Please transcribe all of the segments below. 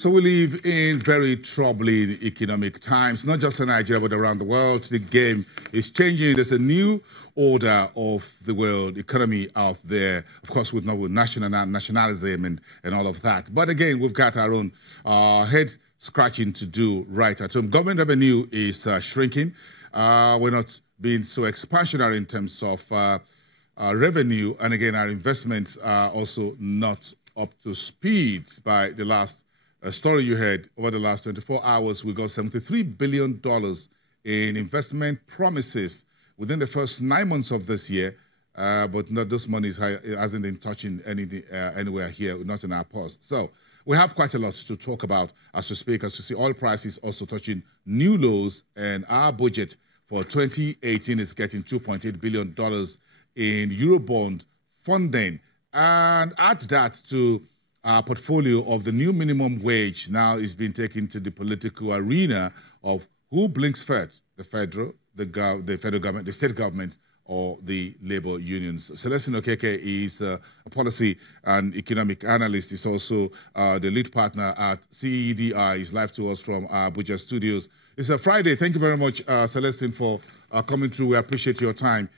So we live in very troubling economic times, not just in Nigeria, but around the world. The game is changing. There's a new order of the world economy out there, of course, with nationalism and all of that. But again, we've got our own head scratching to do right at home. Government revenue is shrinking. We're not being so expansionary in terms of revenue. And again, our investments are also not up to speed. By the last story you heard, over the last 24 hours, we got $73 billion in investment promises within the first 9 months of this year. But not those monies hasn't been touching anywhere here, not in our purse. So we have quite a lot to talk about as we speak, as we see oil prices also touching new lows, and our budget for 2018 is getting $2.8 billion in Eurobond funding. And add that to our portfolio of the new minimum wage now is being taken to the political arena of who blinks first, the federal government, the state government, or the labor unions. Celestine Okeke is a policy and economic analyst. He's also the lead partner at CEDI. He's live to us from Abuja studios. It's a Friday. Thank you very much, Celestine, for coming through. We appreciate your time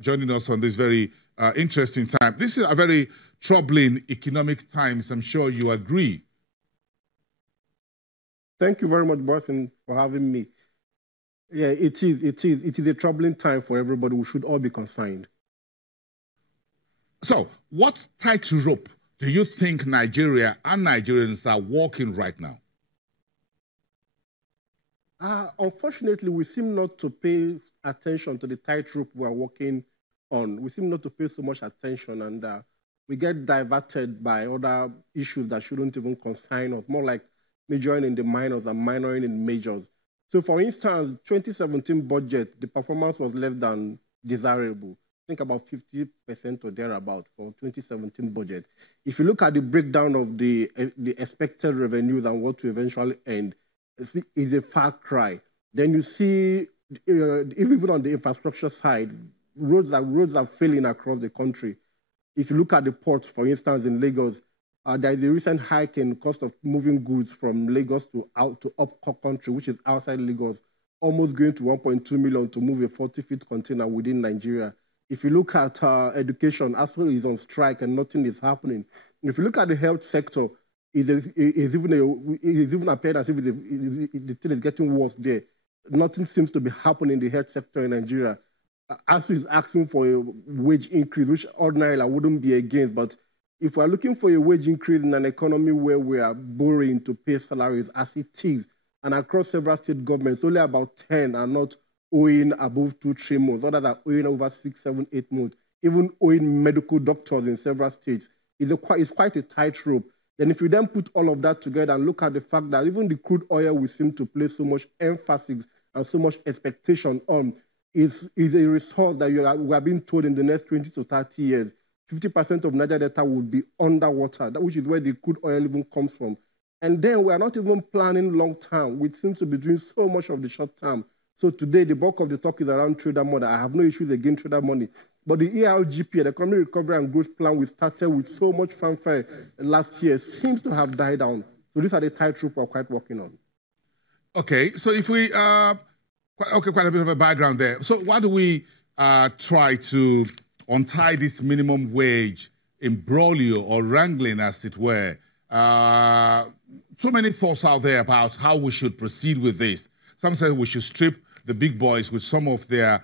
joining us on this very interesting time. This is a very troubling economic times. I'm sure you agree. Thank you very much, Boston, for having me. Yeah, it is a troubling time for everybody. We should all be concerned. So, what tightrope do you think Nigeria and Nigerians are walking right now? Unfortunately, we seem not to pay attention to the tightrope we are walking on. We seem not to pay so much attention, and we get diverted by other issues that shouldn't even concern us, more like majoring in the minors and minoring in majors. So, for instance, 2017 budget, the performance was less than desirable. I think about 50% or thereabout for 2017 budget. If you look at the breakdown of the expected revenues and what to eventually end, is a far cry. Then you see, even on the infrastructure side, roads are failing across the country. If you look at the ports, for instance, in Lagos, there is a recent hike in cost of moving goods from Lagos to up country, which is outside Lagos, almost going to 1.2 million to move a 40-feet container within Nigeria. If you look at education, ASFO is on strike and nothing is happening. If you look at the health sector, it even appeared as if the thing is getting worse there. Nothing seems to be happening in the health sector in Nigeria. ASFO is asking for a wage increase, which ordinarily I wouldn't be against, but if we're looking for a wage increase in an economy where we are borrowing to pay salaries as it is, and across several state governments, only about 10 are not owing above 2-3 months, others are owing over 6, 7, 8 months, even owing medical doctors in several states. It's quite a tightrope. Then if you then put all of that together and look at the fact that even the crude oil we seem to place so much emphasis and so much expectation on is a resource that we are being told in the next 20 to 30 years, 50% of Niger Delta will be underwater, which is where the crude oil even comes from. And then we are not even planning long term, which seems to be doing so much of the short term. So today, the bulk of the talk is around trader money. I have no issues against trader money. But the ERGP, the Economic Recovery and Growth Plan we started with so much fanfare last year, seems to have died down. So these are the tightrope we're quite working on. Okay, so if we, quite a bit of a background there. So why do we try to untie this minimum wage imbroglio or wrangling, as it were? So many thoughts out there about how we should proceed with this. Some say we should strip the big boys with some of their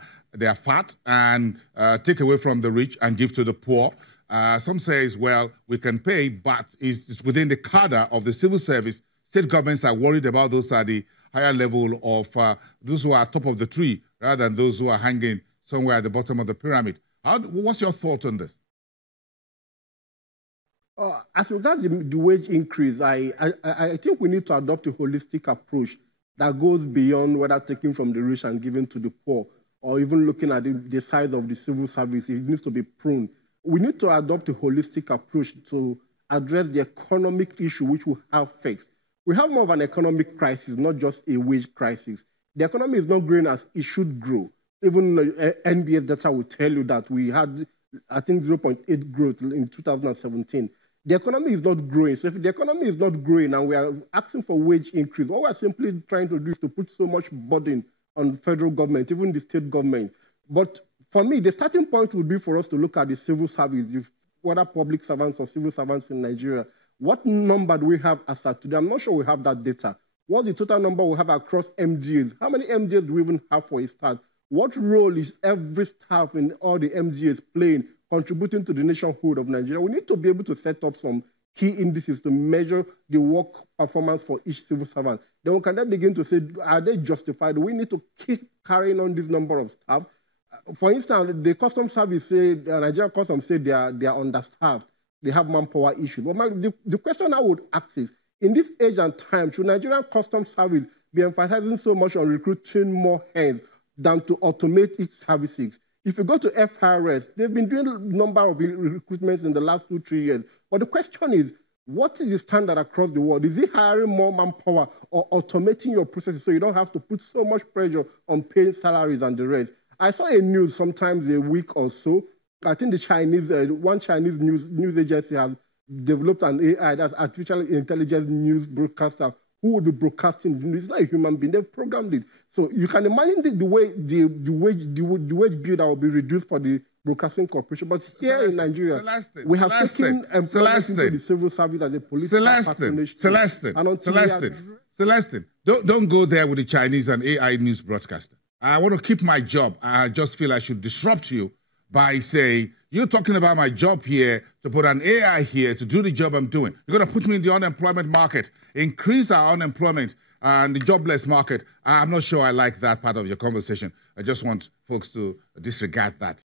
fat and take away from the rich and give to the poor. Some say, well, we can pay, but it's within the cadre of the civil service. State governments are worried about those at the higher level of those who are top of the tree rather than those who are hanging somewhere at the bottom of the pyramid. What's your thought on this? As regards the wage increase, I think we need to adopt a holistic approach that goes beyond whether taking from the rich and giving to the poor, or even looking at the size of the civil service. It needs to be pruned. We need to adopt a holistic approach to address the economic issue which we have fixed. We have more of an economic crisis, not just a wage crisis. The economy is not growing as it should grow. Even NBS data will tell you that we had, I think, 0.8 growth in 2017. The economy is not growing. So if the economy is not growing and we are asking for wage increase, what we're simply trying to do is to put so much burden on the federal government, even the state government. But for me, the starting point would be for us to look at the civil service, whether public servants or civil servants in Nigeria. What number do we have as of today? I'm not sure we have that data. What's the total number we have across MGAs? How many MGAs do we even have for a start? What role is every staff in all the MGAs playing, contributing to the nationhood of Nigeria? We need to be able to set up some key indices to measure the work performance for each civil servant. Then we can then begin to say, are they justified? We need to keep carrying on this number of staff. For instance, the Customs Service say, Nigerian Customs say they are understaffed. They have manpower issues. Well, the question I would ask is, in this age and time, should Nigerian Customs Service be emphasizing so much on recruiting more hands than to automate its services? If you go to FRS, they've been doing a number of recruitments in the last 2-3 years. But the question is, what is the standard across the world? Is it hiring more manpower or automating your processes so you don't have to put so much pressure on paying salaries and the rest? I saw a news sometimes a week or so. I think the Chinese, one Chinese news agency has developed an AI, that's artificial intelligence news broadcaster, who will be broadcasting the news. It's not a human being. They've programmed it. So you can imagine the wage bill that will be reduced for the broadcasting corporation. But here in Nigeria, we have taken employment into the civil service as a political patronage. Celestine, don't go there with the Chinese and AI news broadcaster. I want to keep my job. I just feel I should disrupt you by saying, you're talking about my job here, to put an AI here to do the job I'm doing. You're going to put me in the unemployment market, increase our unemployment and the jobless market. I'm not sure I like that part of your conversation. I just want folks to disregard that.